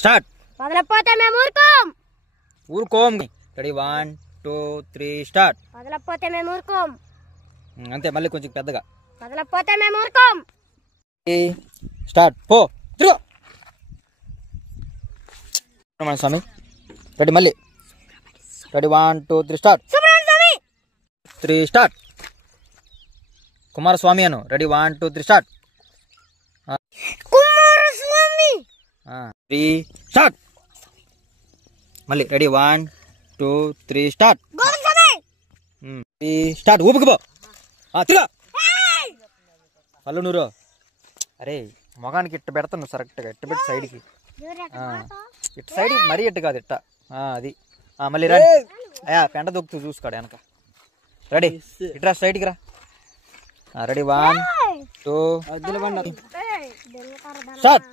Start. వదలపోతే మేము ఊరుకోం. ఊరుకోం. Ready 1 2 3 start. వదలపోతే మేము ఊరుకోం. అంతే, మళ్ళీ కొంచెం పెద్దగా. వదలపోతే మేము ఊరుకోం. స్టార్ట్. పో తిరుగు. స్వామి రెడీ. మళ్ళీ రెడీ 1 2 3 స్టార్ట్. 3 స్టార్ట్. కుమారస్వామి అను. Ready 1 2 3 start. కుమారస్వామి. 3 స్టార్ట్. మళ్ళీ రెడీ 1 2 3 స్టార్ట్. 3 స్టార్ట్. ఊపుకుపో. తిరుగు. పళ్ళు నూరు. అరే మొగానికి ఇట్ట పెడతాను కరెక్ట్గా. ఇట్ట పెట్టి సైడ్కి. ఇట్ట సైడ్ మరీ ఇట్ట కాదు, ఇట్ట. అది మళ్ళీ రండి. పెంట దొక్కుతూ చూసుకోడు వెనక. రెడీ. ఇట్రా సైడ్కి రా. Ready 1 2 start.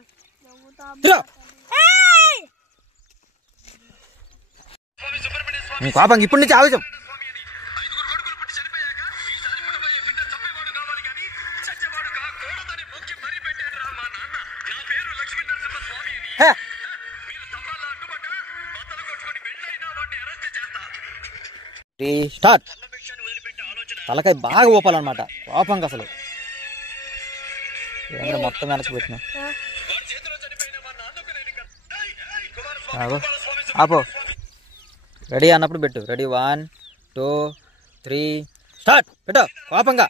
కోపం ఇప్పటి నుంచి ఆవేశం. స్టార్ట్. తలకాయ బాగా ఊపాలన్నమాట కోపంగా. అసలు మొత్తం వెనక్కి పెట్టినా. ఆపో. రెడీ అన్నప్పుడు పెట్టు. Ready 1 2 3 start. పెట్టు కోపంగా.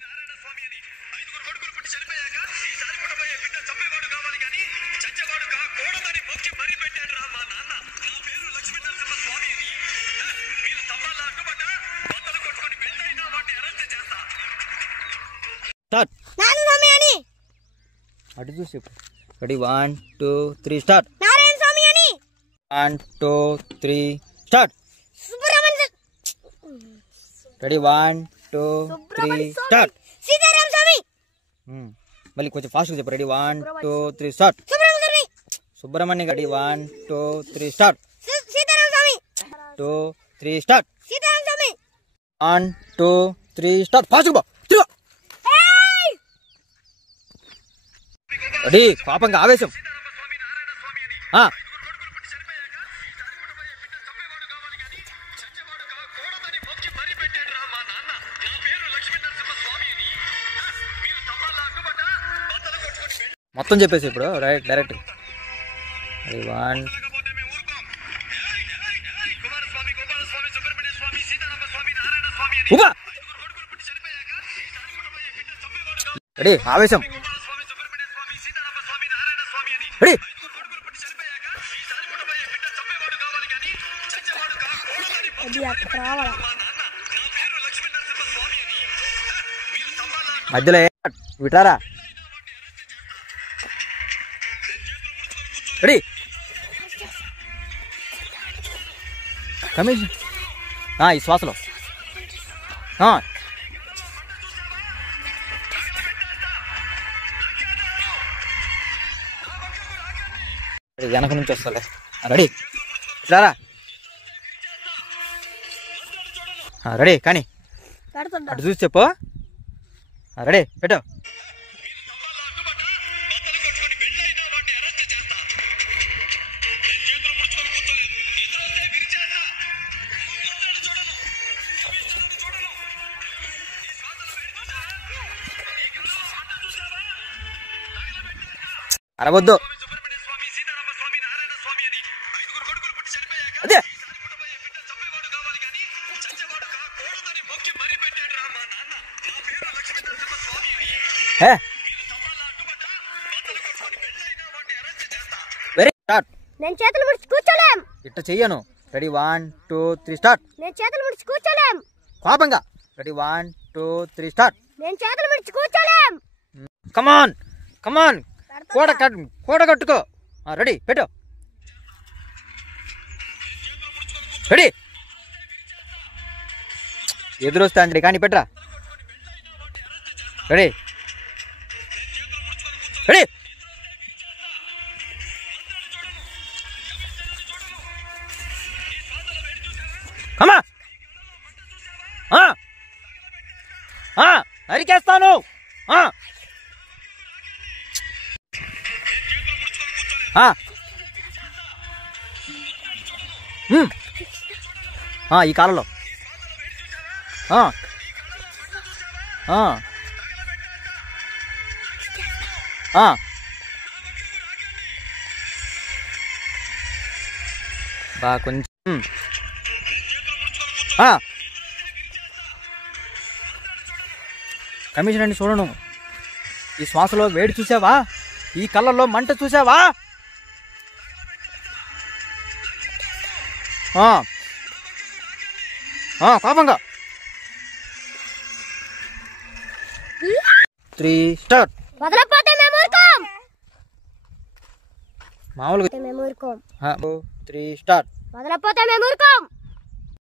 స్టార్ట్. అటు చూసి. Ready 1 2 3 start. 1 2 3 start. Ready 1 2 3 start. మళ్ళీ కొంచెం ఫాస్ట్గా చెప్పు. Ready 1 2 3 start. Subrahmanyam. Ready 1 2 3 start. 2 3 start. 1 2 3 start. ఫాస్ట్గా తిరుగు. రెడీ. కోపంగా ఆవేశం. మొత్తం చెప్పేసి ఇప్పుడు డైరెక్ట్. 1 రెడీ. ఆవేశం. రెడీ. మధ్యలో విటారా. రెడీ. కమిషన్. ఈ శ్వాసలో వెనక నుంచి వస్తలే. రెడీ. ఇట్లారా. రెడీ కానీ అటు చూసి చెప్పు. రెడీ పెట్టు. అరవద్దు. అదే వెరీ స్టార్ట్. నేను చేతులు ముడిచి కూర్చోలేం. ఇట్ట చెయ్యను. Ready 1 2 3 start. నేను చేతులు ముడిచి కూర్చోలేం. కోపంగా. Ready 1 2 3 start. నేను చేతులు ముడిచి కూర్చోలేం. కమాన్ కమాన్. కూడ కట్టుకో. రెడీ పెట్టు. రెడీ. ఎదురొస్తా అండి కానీ పెట్టరా. రెడీ. రెడీ. అమ్మా అరికేస్తాను. ఈ కాలంలో బాగా కొంచెం కమిషన్ అండి చూడను. ఈ శ్వాసలో వేడి చూసావా? ఈ కళ్ళల్లో మంట చూసావా? కోపంగా 3 స్టార్ట్. వదలపోతే మేము ఊరుకోం. మామూలుగా మేము ఊరుకోం. 3 స్టార్ట్. వదలపోతే మేము ఊరుకోం.